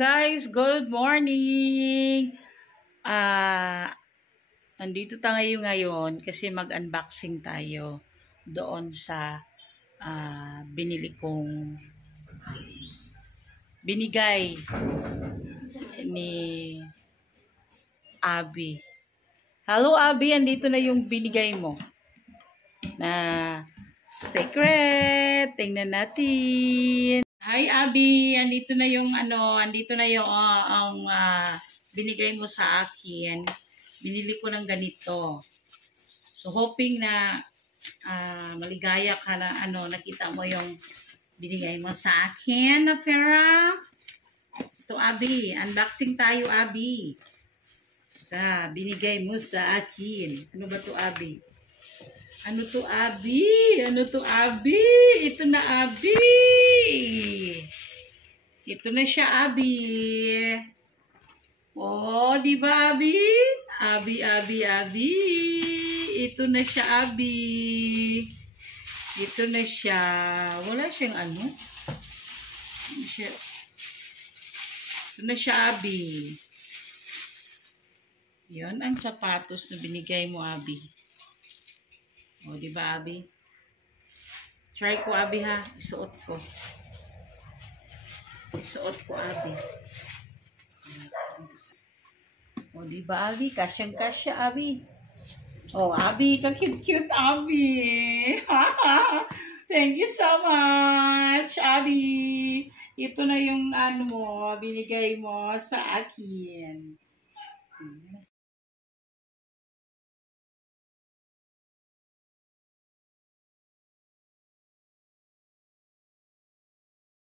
guys, good morning. Nandito tayo ngayon kasi mag-unboxing tayo doon sa binili kong binigay ni Abby. Hello Abby, andito na yung binigay mo na secret. Tingnan natin. Hi Abby, andito na yung binigay mo sa akin. Binili ko ng ganito. So hoping na maligaya ka na nakita mo yung binigay mo sa akin na pera. Ito Abby, unboxing tayo Abby. Sa binigay mo sa akin. Ano ba to Abby? Ano to Abby? Ano to Abby? Ito na Abby. Ito na siya Abby. Oh, di ba Abby? Abby. Ito na siya Abby. Ito na siya. Wala siyang ano. Ito na siya Abby. Yon ang sapatos na binigay mo Abby. O, di ba, Abby? Try ko, Abby, ha? Isuot ko. Abby. O, di ba, Abby? Kasyang-kasya, Abby. O, Abby, ka-cute-cute, Abby. Thank you so much, Abby. Ito na yung binigay mo sa akin.